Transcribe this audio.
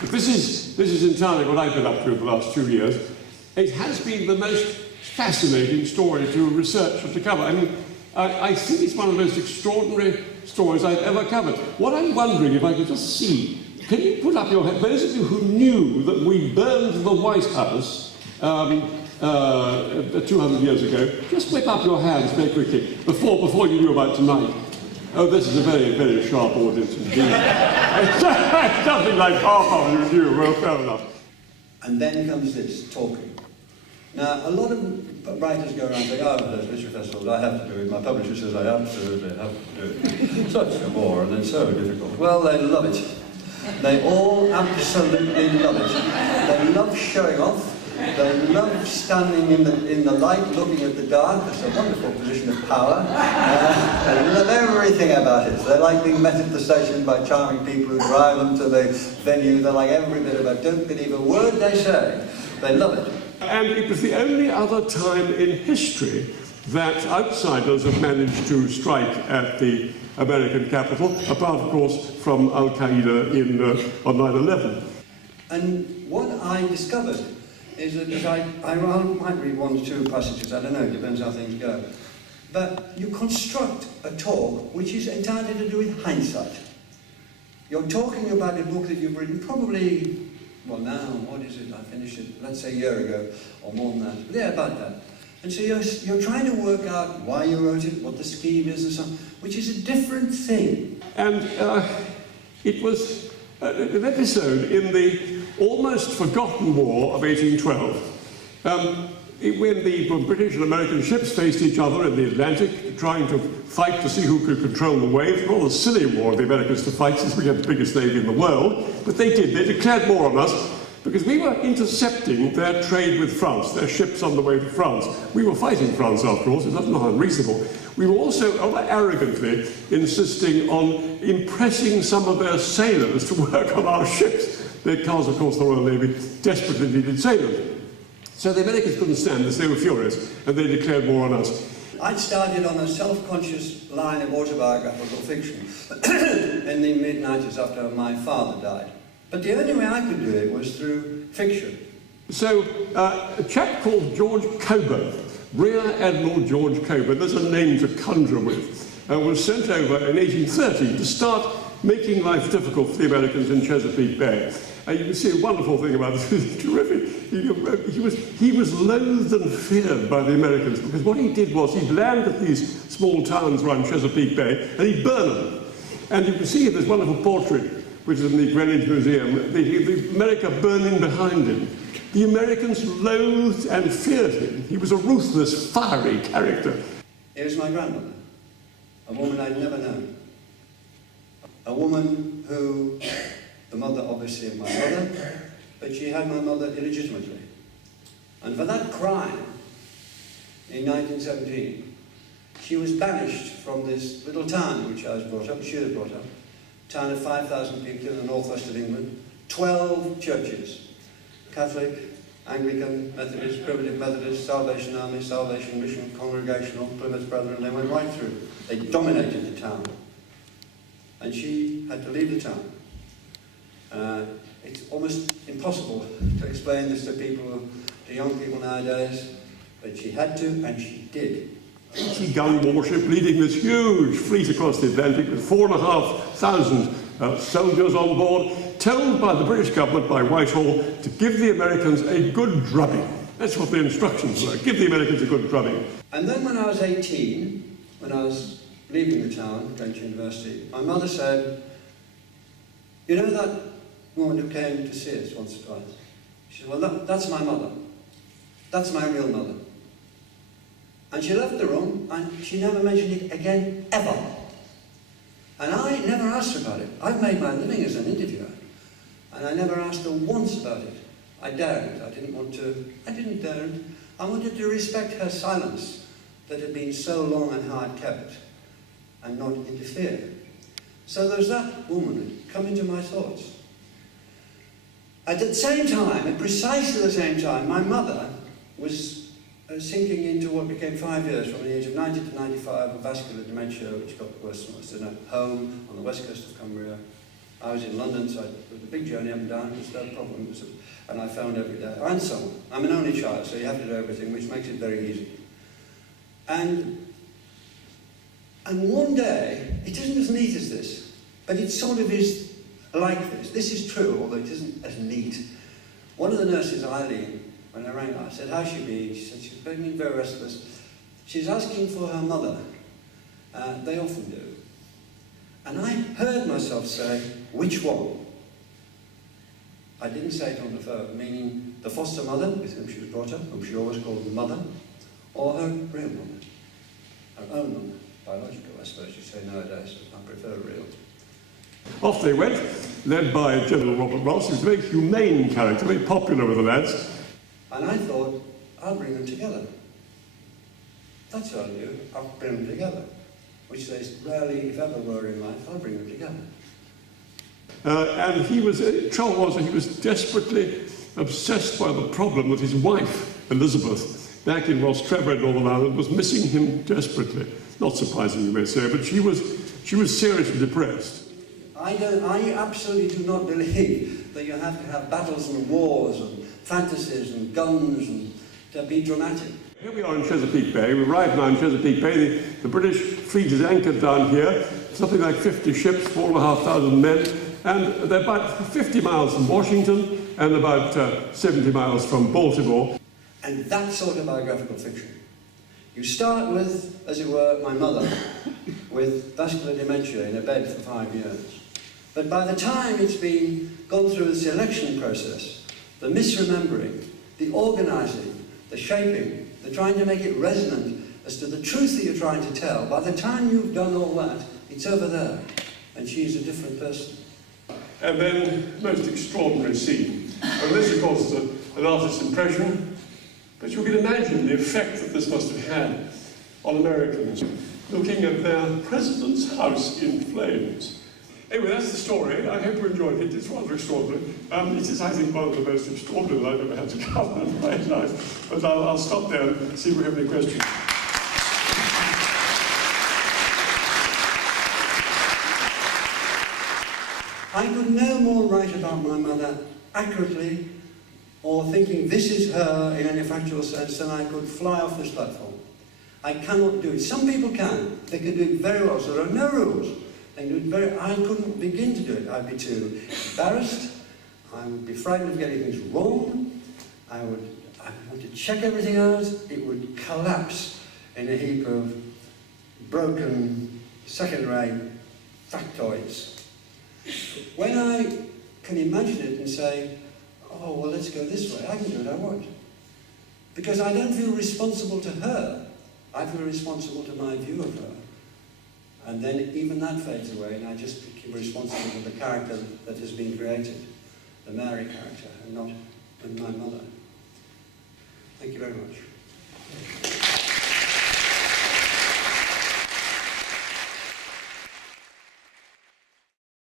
But this is entirely what I've been up to the last 2 years. It has been the most fascinating story to research and to cover. I mean, I think it's one of the most extraordinary stories I've ever covered. What I'm wondering, if I could just see, can you put up your hand, those of you who knew that we burned the White House 200 years ago, just whip up your hands very quickly, before you knew about tonight. Oh, this is a very, very sharp audience indeed. Something like half of you knew, well, fair enough. And then comes this, talking. Now, a lot of writers go around saying, oh, there's literature festivals, I have to do it. My publisher says I absolutely have to do it. Such a bore, and it's so difficult. Well, they love it. They all absolutely love it. They love showing off. They love standing in the light, looking at the dark. It's a wonderful position of power. They love everything about it. They like being met at the station by charming people who drive them to the venue. They like every bit of it. Don't believe a word they say. They love it. And it was the only other time in history that outsiders have managed to strike at the American capital, apart, of course, from Al-Qaeda on 9/11. And what I discovered is that I might read 1 or 2 passages, I don't know, it depends how things go. But you construct a talk which is entirely to do with hindsight. You're talking about a book that you've written probably, well now, what is it, I finished it, let's say a year ago, or more than that, yeah, about that. And so you're trying to work out why you wrote it, what the scheme is and so on, which is a different thing. And it was an episode in the almost forgotten War of 1812, when the British and American ships faced each other in the Atlantic, trying to fight to see who could control the waves. Rather a silly war of the Americans to fight, since we had the biggest navy in the world, but they did. They declared war on us because we were intercepting their trade with France, their ships on the way to France. We were fighting France, after all, so that's not unreasonable. We were also arrogantly insisting on impressing some of their sailors to work on our ships, because, of course, the Royal Navy desperately needed sailors. So the Americans couldn't stand this, they were furious, and they declared war on us. I'd started on a self-conscious line of autobiographical fiction in the mid-90s after my father died. But the only way I could do it was through fiction. So a chap called George Cockburn, Rear Admiral George Cockburn, there's a name to conjure with, was sent over in 1830 to start making life difficult for the Americans in Chesapeake Bay. You can see a wonderful thing about this, it's terrific. He was loathed and feared by the Americans, because what he did was he'd land at these small towns around Chesapeake Bay and he'd burn them. And you can see this wonderful portrait, which is in the Greenwich Museum, the America burning behind him. The Americans loathed and feared him. He was a ruthless, fiery character. It was my grandmother, a woman I'd never known. A woman who, the mother obviously of my mother, but she had my mother illegitimately. And for that crime, in 1917, she was banished from this little town which I was brought up, she was brought up, town of 5,000 people in the northwest of England, 12 churches, Catholic, Anglican, Methodist, Primitive Methodist, Salvation Army, Salvation Mission, Congregational, Plymouth Brethren, they went right through. They dominated the town. And she had to leave the town. It's almost impossible to explain this to people, to young people nowadays, but she had to, and she did. 80-gun warship leading this huge fleet across the Atlantic with 4,500 soldiers on board, told by the British government, by Whitehall, to give the Americans a good drubbing. That's what the instructions were, give the Americans a good drubbing. And then when I was 18, when I was leaving the town, going to university, my mother said, you know that woman who came to see us once or twice? She said, well, that's my mother. That's my real mother. And she left the room, and she never mentioned it again, ever. And I never asked her about it. I've made my living as an interviewer, and I never asked her once about it. I daren't. I didn't dare it. I wanted to respect her silence that had been so long and hard kept, and not interfere. So there's that woman come into my thoughts. At the same time, at precisely the same time, my mother was sinking into what became 5 years, from the age of 90 to 95, of vascular dementia, which got worse and worse, in a home on the west coast of Cumbria. I was in London, so it was a big journey up and down. It was no problem. And I phoned every day. And so on. I'm an only child, so you have to do everything, which makes it very easy. And one day, it isn't as neat as this, but it sort of is like this. This is true, although it isn't as neat. One of the nurses, Eileen, when I rang her, I said, how's she been? She said, she's been very restless. She's asking for her mother. They often do. And I heard myself say, which one? I didn't say it on the phone, meaning the foster mother with whom she was brought up, whom she always called mother, or her real mother, her own mother, biological, I suppose you say nowadays. I prefer real. Off they went, led by General Robert Ross. He was a very humane character, very popular with the lads. And I thought, I'll bring them together. That's what I'll do. I'll bring them together. Which they rarely, if ever, were in life. I'll bring them together. And he was, trouble was that he was desperately obsessed by the problem that his wife, Elizabeth, back in Ross Trevor in Northern Ireland, was missing him desperately. Not surprising, you may say, but she was seriously depressed. I absolutely do not believe that you have to have battles and wars and fantasies and guns and to be dramatic. Here we are in Chesapeake Bay. We arrived now in Chesapeake Bay. The British fleet is anchored down here, something like 50 ships, 4,500 men, and they're about 50 miles from Washington and about 70 miles from Baltimore. And that's autobiographical fiction. You start with, as it were, my mother, with vascular dementia in a bed for 5 years. But by the time it's been gone through the selection process, the misremembering, the organising, the shaping, the trying to make it resonant as to the truth that you're trying to tell, by the time you've done all that, it's over there, and she's a different person. And then, most extraordinary scene. And this, of course, is an artist's impression, but you can imagine the effect that this must have had on Americans, looking at their president's house in flames. Anyway, that's the story. I hope you enjoyed it. It's rather extraordinary. It is, I think, one of the most extraordinary I've ever had to cover in my life. But I'll stop there and see if we have any questions. I could no more write about my mother accurately or thinking this is her in any factual sense than I could fly off this platform. I cannot do it. Some people can. They can do it very well, so there are no rules. They can do it I couldn't begin to do it. I'd be too embarrassed. I would be frightened of getting things wrong. I would have to check everything out. It would collapse in a heap of broken, second-rate factoids. When I can imagine it and say, oh, well, let's go this way, I can do it, I won't. Because I don't feel responsible to her. I feel responsible to my view of her. And then even that fades away, and I just become responsible for the character that has been created, the Mary character, and not my mother. Thank you very much.